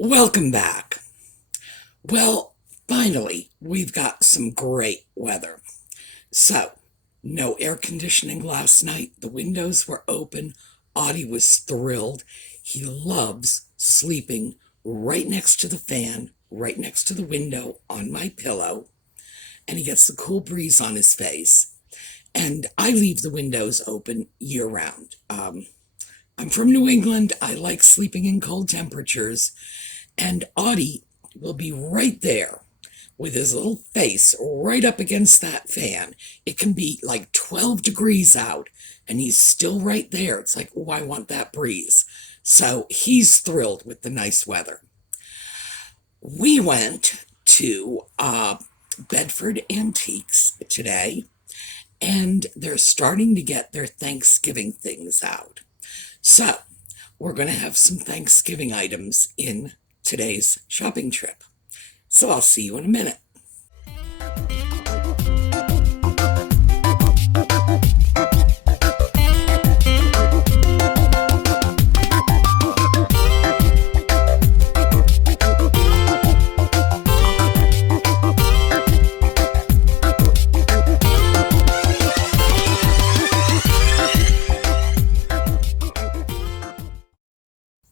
Welcome back. Well, finally, we've got some great weather. So, no air conditioning last night. The windows were open. Audie was thrilled. He loves sleeping right next to the fan, right next to the window on my pillow, and he gets the cool breeze on his face. And I leave the windows open year round. I'm from New England. I like sleeping in cold temperatures. And Audie will be right there with his little face right up against that fan. It can be like 12 degrees out, and he's still right there. It's like, oh, I want that breeze. So he's thrilled with the nice weather. We went to Bedford Antiques today, and they're starting to get their Thanksgiving things out. So we're going to have some Thanksgiving items in today's shopping trip. So I'll see you in a minute.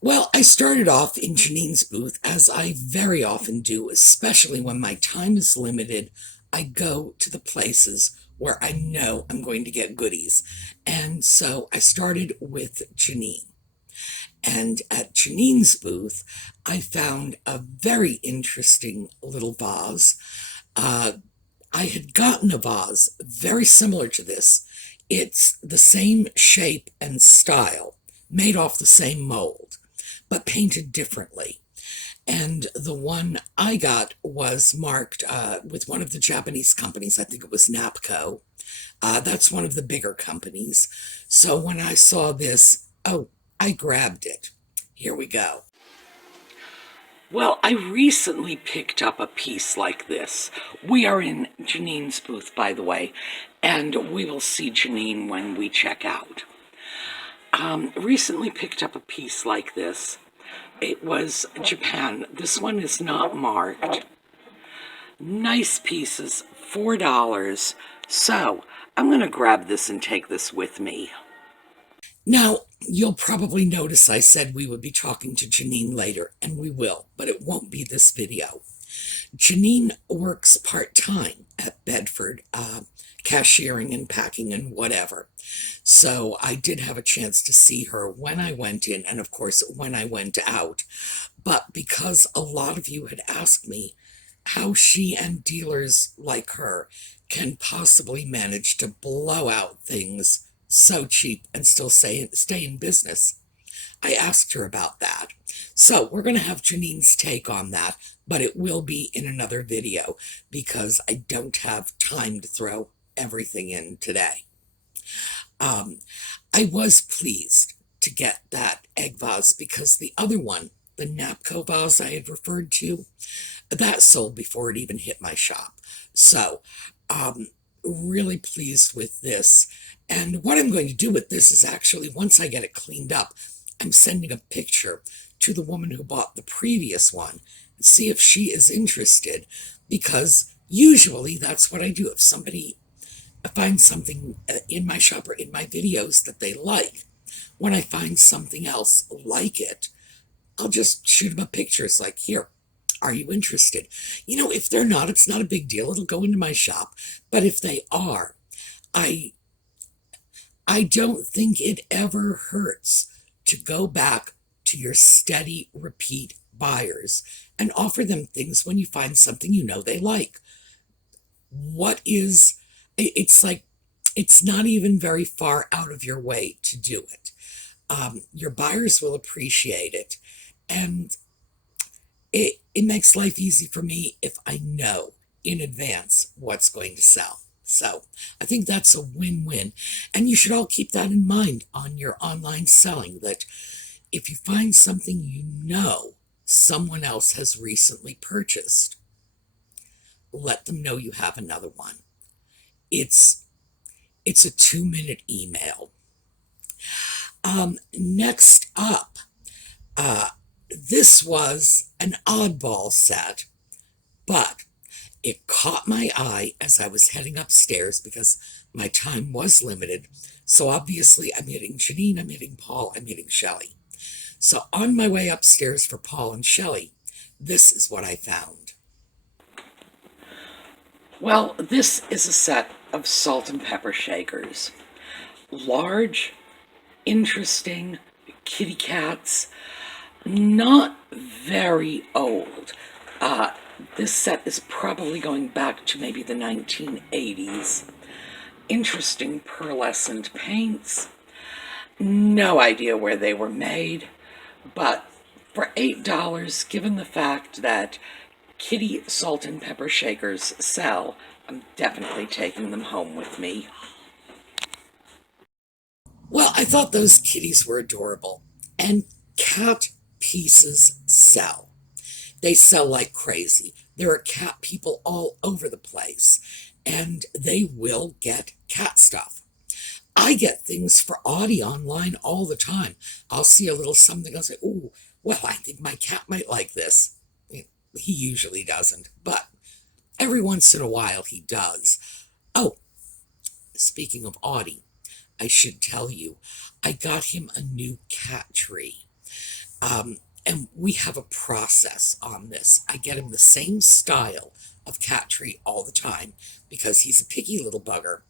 Well, I started off in Janine's booth, as I very often do, especially when my time is limited. I go to the places where I know I'm going to get goodies. And so I started with Janine. And at Janine's booth, I found a very interesting little vase. I had gotten a vase very similar to this. It's the same shape and style, made off the same mold, but painted differently. And the one I got was marked with one of the Japanese companies. I think it was Napco. That's one of the bigger companies. So when I saw this, I grabbed it. Here we go. Well, I recently picked up a piece like this. We are in Janine's booth, by the way, and we will see Janine when we check out. Recently picked up a piece like this. It was Japan. This one is not marked. Nice pieces, $4. So I'm going to grab this and take this with me. Now, you'll probably notice I said we would be talking to Janine later, and we will, but it won't be this video. Janine works part-time at Bedford, cashiering and packing and whatever. So I did have a chance to see her when I went in, and of course when I went out. But because a lot of you had asked me how she and dealers like her can possibly manage to blow out things so cheap and still stay in business, I asked her about that. So we're going to have Janine's take on that, but it will be in another video because I don't have time to throw everything in today. I was pleased to get that egg vase because the other one, the Napco vase I had referred to, that sold before it even hit my shop. So, really pleased with this. And what I'm going to do with this is actually, once I get it cleaned up, I'm sending a picture to the woman who bought the previous one and see if she is interested, because usually that's what I do. If somebody finds something in my shop or in my videos that they like, when I find something else like it, I'll just shoot them a picture. It's like, here, are you interested? You know, if they're not, it's not a big deal. It'll go into my shop. But if they are, I don't think it ever hurts to go back to your steady repeat buyers and offer them things when you find something you know they like. It's like, it's not even very far out of your way to do it. Your buyers will appreciate it, and it makes life easy for me if I know in advance what's going to sell. So I think that's a win-win, and you should all keep that in mind on your online selling, that if you find something you know someone else has recently purchased, let them know you have another one. It's a 2-minute email. Next up, this was an oddball set, but it caught my eye as I was heading upstairs because my time was limited. So obviously, I'm hitting Janine, I'm hitting Paul, I'm hitting Shelley. So on my way upstairs for Paul and Shelley, this is what I found. Well, this is a set of salt and pepper shakers. Large, interesting kitty cats, not very old. This set is probably going back to maybe the 1980s. Interesting pearlescent paints. No idea where they were made, but for $8, given the fact that kitty salt and pepper shakers sell, I'm definitely taking them home with me. Well, I thought those kitties were adorable, and cat pieces sell. They sell like crazy. There are cat people all over the place, and they will get cat stuff. I get things for Audie online all the time. I'll see a little something, I'll say, "Ooh, well, I think my cat might like this." He usually doesn't, but every once in a while he does. Oh, speaking of Audie, I should tell you, I got him a new cat tree. And we have a process on this. I get him the same style of cat tree all the time because he's a picky little bugger.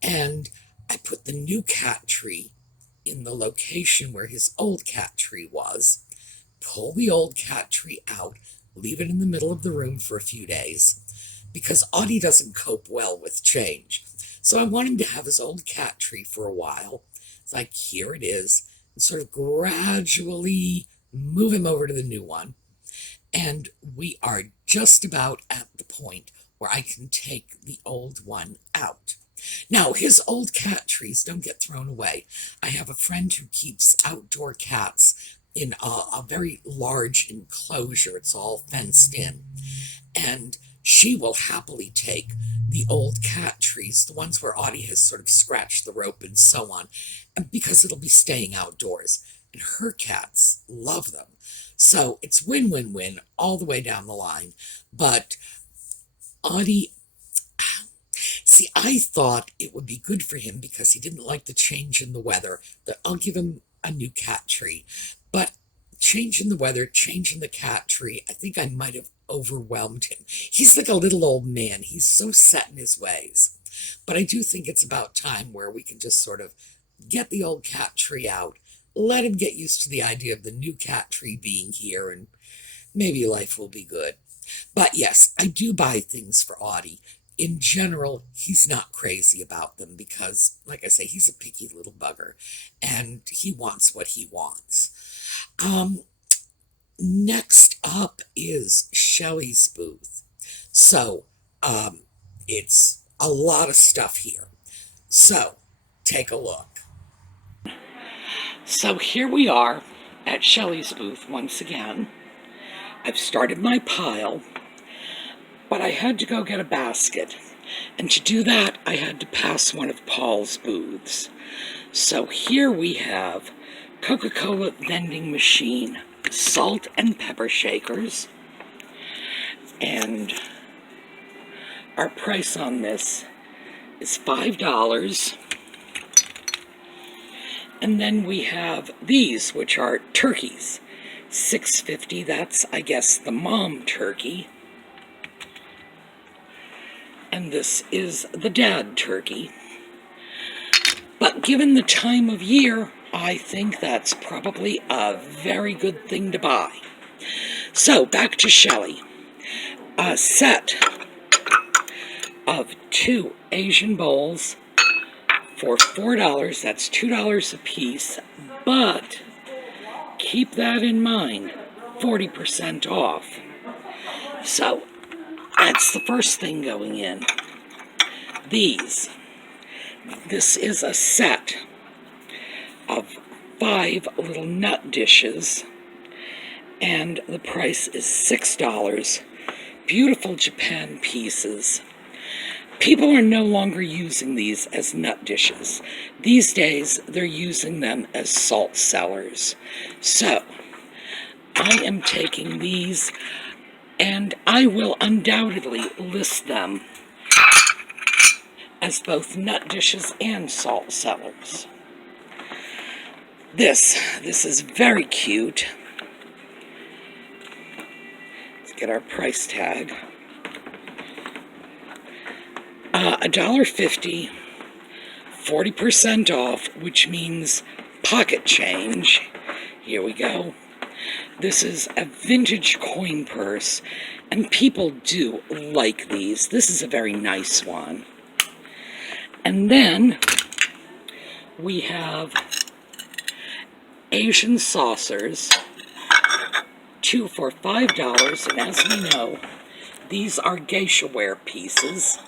And I put the new cat tree in the location where his old cat tree was, pull the old cat tree out, leave it in the middle of the room for a few days, because Audie doesn't cope well with change. So I want him to have his old cat tree for a while. It's like, here it is, and sort of gradually move him over to the new one. And we are just about at the point where I can take the old one out. Now, his old cat trees don't get thrown away. I have a friend who keeps outdoor cats in a very large enclosure. It's all fenced in. And she will happily take the old cat trees, the ones where Audie has sort of scratched the rope and so on, because it'll be staying outdoors. And her cats love them. So it's win-win-win all the way down the line. But Audie, see, I thought it would be good for him because he didn't like the change in the weather, that I'll give him a new cat tree. But change in the weather, change in the cat tree, I think I might have overwhelmed him. He's like a little old man. He's so set in his ways. But I do think it's about time where we can just sort of get the old cat tree out, let him get used to the idea of the new cat tree being here, and maybe life will be good. But yes, I do buy things for Audie. In general, he's not crazy about them because, like I say, he's a picky little bugger, and he wants what he wants. Next up is Shelley's booth. So, it's a lot of stuff here. So, take a look. So here we are at Shelley's booth once again. I've started my pile, but I had to go get a basket. And to do that, I had to pass one of Paul's booths. So here we have Coca-Cola vending machine, salt and pepper shakers. And our price on this is $5. And then we have these, which are turkeys. $6.50, that's, I guess, the mom turkey. And this is the dad turkey. But given the time of year, I think that's probably a very good thing to buy. So, back to Shelley. A set of 2 Asian bowls for $4. That's $2 a piece, but keep that in mind, 40% off. So that's the first thing going in. This is a set of 5 little nut dishes, and the price is $6. Beautiful Japan pieces. People are no longer using these as nut dishes. These days, they're using them as salt cellars. So, I am taking these and I will undoubtedly list them as both nut dishes and salt cellars. This is very cute. Let's get our price tag. $1.50, 40% off, which means pocket change. Here we go. This is a vintage coin purse, and people do like these. This is a very nice one. And then we have Asian saucers, 2 for $5, and as we know, these are geisha ware pieces.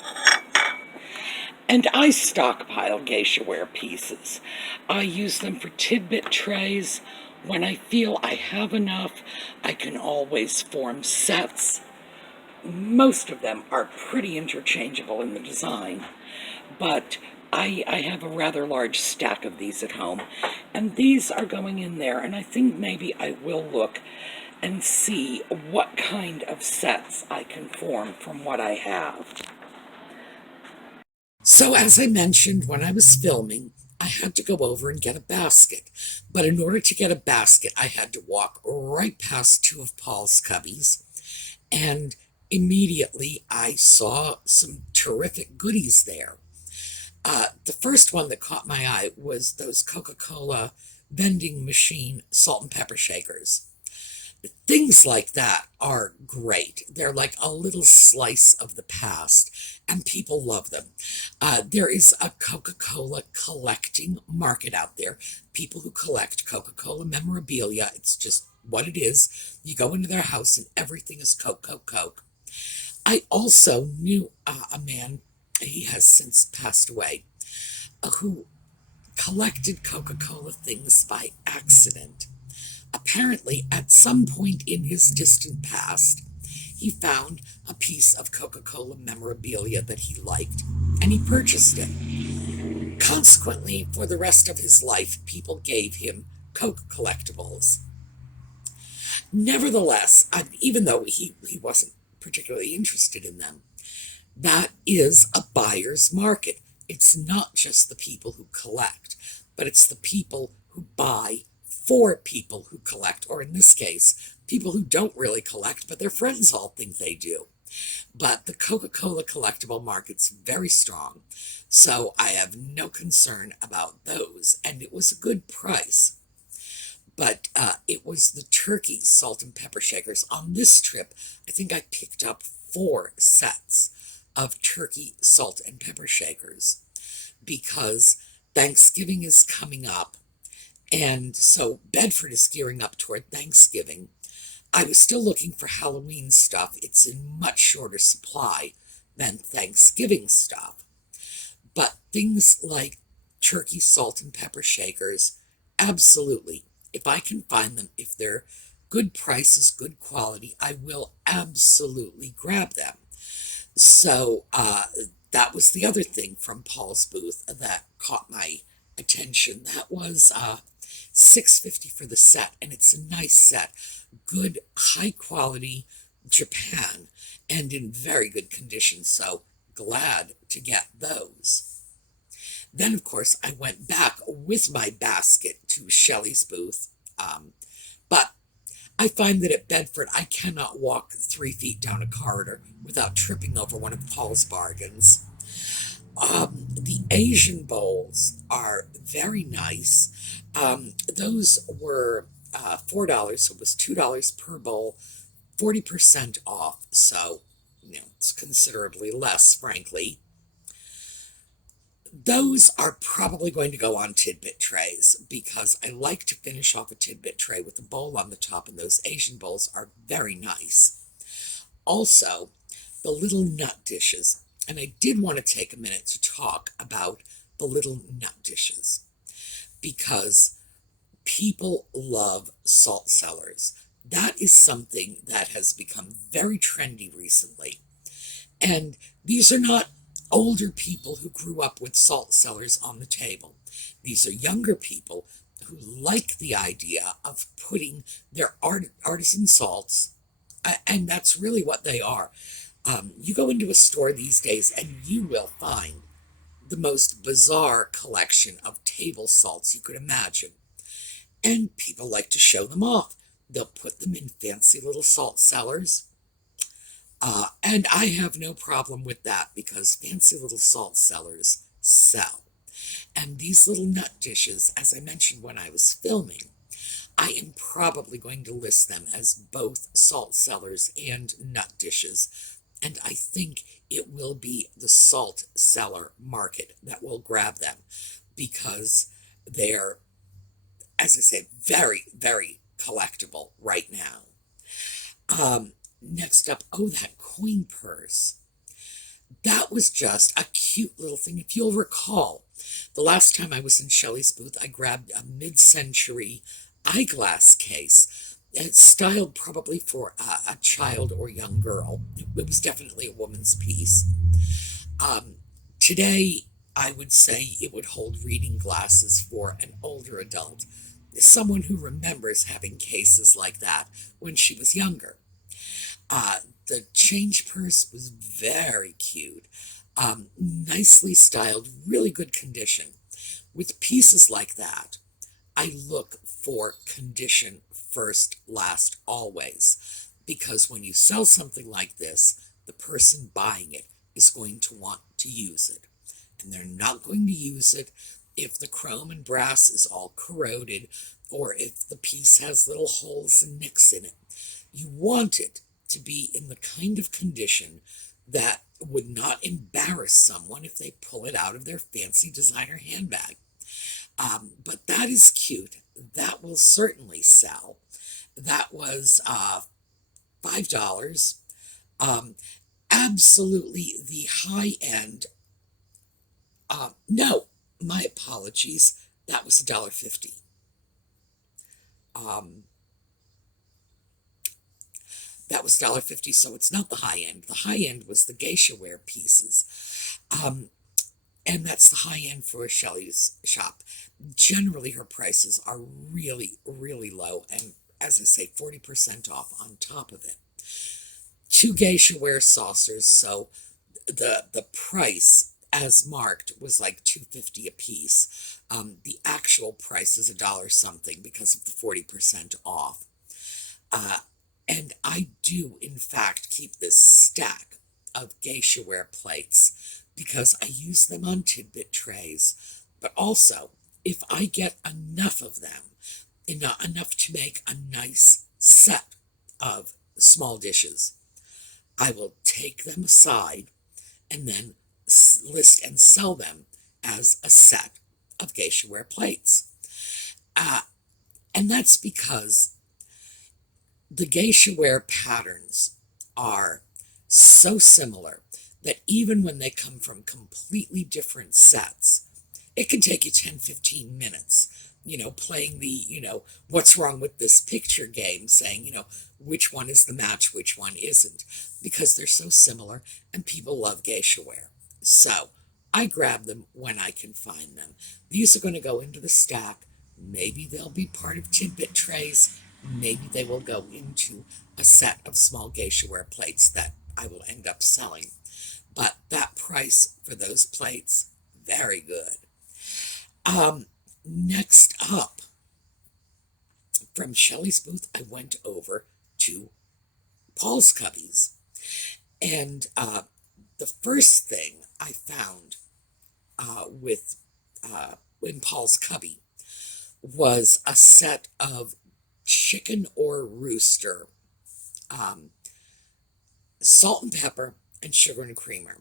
And I stockpile geisha ware pieces. I use them for tidbit trays. When I feel I have enough, I can always form sets. Most of them are pretty interchangeable in the design, but I have a rather large stack of these at home, and these are going in there, and I think maybe I will look and see what kind of sets I can form from what I have. So as I mentioned when I was filming, I had to go over and get a basket. But in order to get a basket, I had to walk right past 2 of Paul's cubbies. And immediately I saw some terrific goodies there. The first one that caught my eye was those Coca-Cola vending machine salt and pepper shakers. Things like that are great. They're like a little slice of the past, and people love them. There is a Coca-Cola collecting market out there. People who collect Coca-Cola memorabilia. It's just what it is. You go into their house and everything is Coke, Coke, Coke. I also knew a man, he has since passed away, who collected Coca-Cola things by accident. Apparently, at some point in his distant past, he found a piece of Coca-Cola memorabilia that he liked, and he purchased it. Consequently, for the rest of his life, people gave him Coke collectibles. Nevertheless, even though he wasn't particularly interested in them, that is a buyer's market. It's not just the people who collect, but it's the people who buy for people who collect, or in this case, people who don't really collect, but their friends all think they do. But the Coca-Cola collectible market's very strong, so I have no concern about those, and it was a good price. But it was the turkey salt and pepper shakers. On this trip, I think I picked up 4 sets of turkey salt and pepper shakers because Thanksgiving is coming up, and so Bedford is gearing up toward Thanksgiving. I was still looking for Halloween stuff. It's in much shorter supply than Thanksgiving stuff. But things like turkey salt and pepper shakers, absolutely. If I can find them, if they're good prices, good quality, I will absolutely grab them. So that was the other thing from Paul's booth that caught my attention. That was $6.50 for the set, and it's a nice set. Good, high quality Japan, and in very good condition, so glad to get those. Then, of course, I went back with my basket to Shelley's booth, but I find that at Bedford, I cannot walk 3 feet down a corridor without tripping over one of Paul's bargains. The Asian bowls are very nice. Those were $4, so it was $2 per bowl, 40% off, so it's considerably less, frankly. Those are probably going to go on tidbit trays because I like to finish off a tidbit tray with a bowl on the top, and those Asian bowls are very nice. Also, the little nut dishes, and I did want to take a minute to talk about the little nut dishes because people love salt cellars. That is something that has become very trendy recently. And these are not older people who grew up with salt cellars on the table. These are younger people who like the idea of putting their artisan salts, and that's really what they are. You go into a store these days and you will find the most bizarre collection of table salts you could imagine. And people like to show them off. They'll put them in fancy little salt cellars. And I have no problem with that because fancy little salt cellars sell. And these little nut dishes, as I mentioned when I was filming, I am probably going to list them as both salt cellars and nut dishes. And I think it will be the salt cellar market that will grab them because they're, as I said, very, very collectible right now. Next up, oh, that coin purse. That was just a cute little thing. If you'll recall, the last time I was in Shelley's booth, I grabbed a mid-century eyeglass case. It's styled probably for a child or young girl. It was definitely a woman's piece. Today, I would say it would hold reading glasses for an older adult, someone who remembers having cases like that when she was younger. The change purse was very cute, nicely styled, really good condition. With pieces like that, I look for condition first, last, always, because when you sell something like this, the person buying it is going to want to use it, and they're not going to use it if the chrome and brass is all corroded or if the piece has little holes and nicks in it. You want it to be in the kind of condition that would not embarrass someone if they pull it out of their fancy designer handbag. But that is cute. That will certainly sell. That was $5. Absolutely the high end. No, my apologies. That was $1.50. That was $1.50, so it's not the high end. The high end was the geisha ware pieces. And that's the high end for Shelley's shop. Generally, her prices are really, really low. And as I say, 40% off on top of it. 2 geisha ware saucers, so the price as marked was like $2.50 a piece. The actual price is $1 something because of the 40% off. And I do, in fact, keep this stack of geisha ware plates because I use them on Tidbit trays. But also, if I get enough of them, enough to make a nice set of small dishes, I will take them aside and then list and sell them as a set of geisha ware plates. And that's because the geisha ware patterns are so similar that even when they come from completely different sets, it can take you 10-15 minutes, playing the, what's wrong with this picture game, saying, which one is the match, which one isn't, because they're so similar and people love geisha ware. So I grab them when I can find them. These are going to go into the stack. Maybe they'll be part of Tidbit trays. Maybe they will go into a set of small geisha ware plates that I will end up selling. But that price for those plates, very good. Next up, from Shelley's booth, I went over to Paul's Cubbies. And the first thing I found in Paul's Cubby was a set of chicken or rooster, salt and pepper, and sugar and creamer.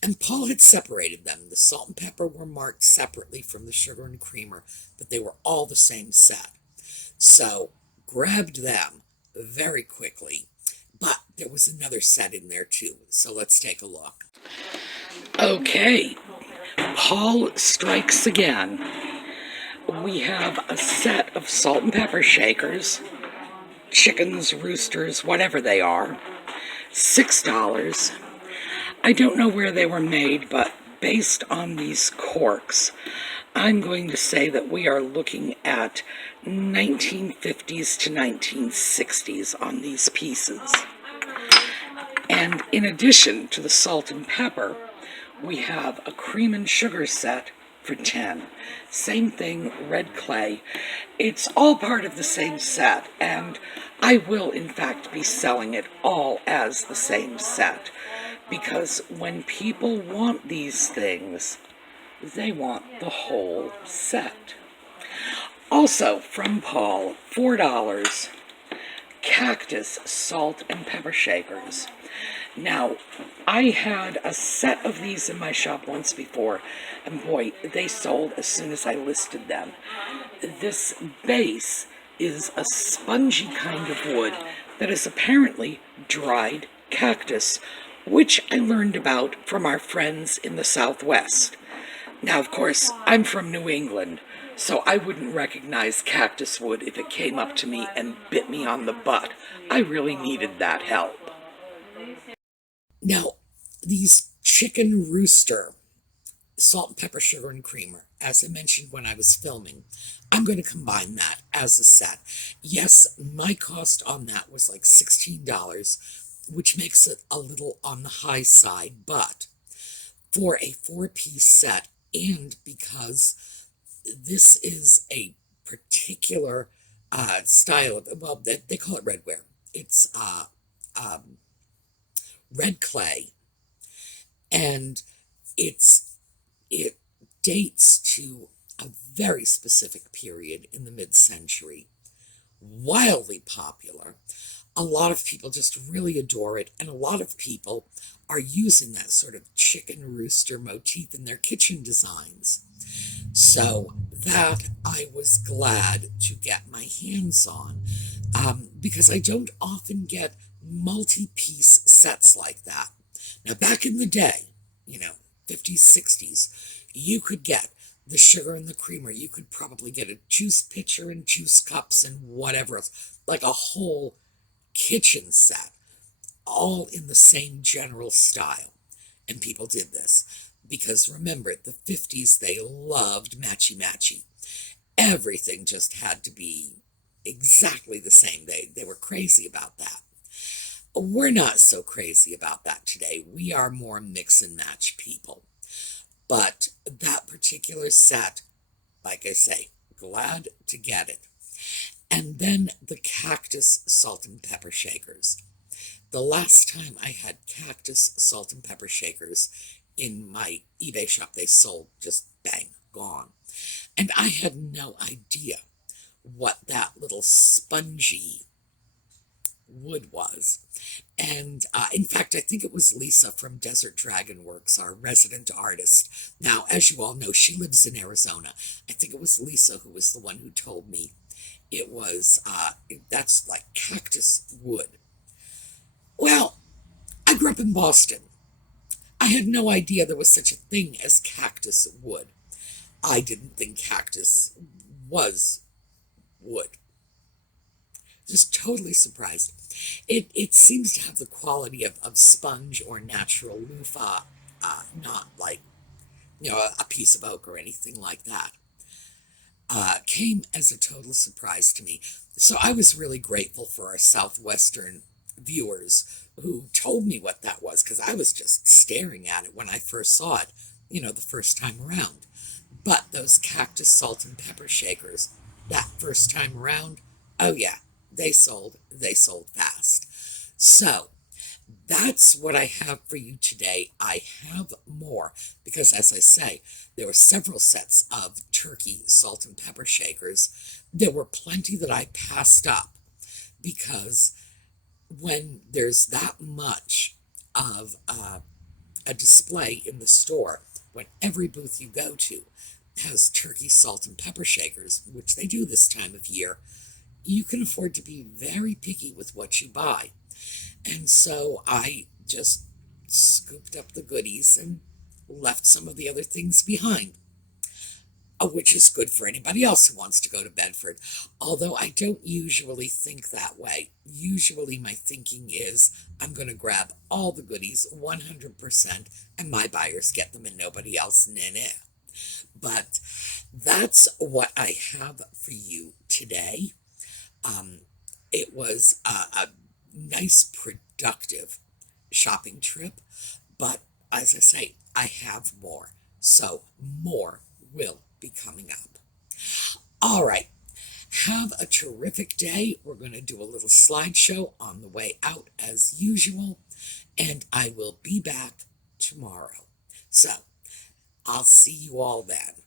And Paul had separated them. The salt and pepper were marked separately from the sugar and creamer, but they were all the same set. So grabbed them very quickly. But there was another set in there too. So let's take a look. Okay, Paul strikes again. We have a set of salt and pepper shakers, chickens, roosters, whatever they are, $6. I don't know where they were made, but based on these corks, I'm going to say that we are looking at 1950s to 1960s on these pieces. And in addition to the salt and pepper, we have a cream and sugar set for 10. Same thing, red clay. It's all part of the same set, and I will in fact be selling it all as the same set, because when people want these things, they want the whole set. Also from Paul, $4, cactus salt and pepper shakers. Now, I had a set of these in my shop once before, and boy, they sold as soon as I listed them. This base is a spongy kind of wood that is apparently dried cactus, which I learned about from our friends in the Southwest. Now, of course, I'm from New England, so I wouldn't recognize cactus wood if it came up to me and bit me on the butt. I really needed that help. Now, these chicken rooster salt and pepper, sugar, and creamer, as I mentioned when I was filming, I'm going to combine that as a set. Yes, my cost on that was like $16, which makes it a little on the high side, but for a 4-piece set, and because this is a particular style of, well, they call it redware. It's red clay, and it dates to a very specific period in the mid-century. Wildly popular. A lot of people just really adore it, and a lot of people are using that sort of chicken rooster motif in their kitchen designs. So that I was glad to get my hands on, because I don't often get multi-piece sets like that. Now, back in the day, 50s, 60s, you could get the sugar and the creamer. You could probably get a juice pitcher and juice cups and whatever else, like a whole kitchen set, all in the same general style. And people did this because, remember, the 50s, they loved matchy-matchy. Everything just had to be exactly the same. They were crazy about that. We're not so crazy about that today. We are more mix and match people. But that particular set, like I say, glad to get it. And then the cactus salt and pepper shakers. The last time I had cactus salt and pepper shakers in my eBay shop, they sold just bang, gone. And I had no idea what that little spongy wood was. And in fact, I think it was Lisa from DesertDragonworks, our resident artist. Now, as you all know, she lives in Arizona. I think it was Lisa who was the one who told me it was, that's like cactus wood. Well, I grew up in Boston. I had no idea there was such a thing as cactus wood. I didn't think cactus was wood. Just totally surprised. It seems to have the quality of sponge or natural loofah, not like, a piece of oak or anything like that. Came as a total surprise to me. So I was really grateful for our Southwestern viewers who told me what that was, because I was just staring at it when I first saw it, the first time around. But those cactus salt and pepper shakers, that first time around, oh yeah, they sold fast. So that's what I have for you today. I have more because, as I say, there were several sets of turkey salt and pepper shakers. There were plenty that I passed up because when there's that much of a display in the store, when every booth you go to has turkey salt and pepper shakers, which they do this time of year, you can afford to be very picky with what you buy. And so I just scooped up the goodies and left some of the other things behind, which is good for anybody else who wants to go to Bedford. Although I don't usually think that way. Usually my thinking is I'm going to grab all the goodies 100% and my buyers get them and nobody else. Nah. But that's what I have for you today. It was a nice, productive shopping trip, but as I say, I have more. So more will be coming up. All right. Have a terrific day. We're going to do a little slideshow on the way out as usual, and I will be back tomorrow. So I'll see you all then.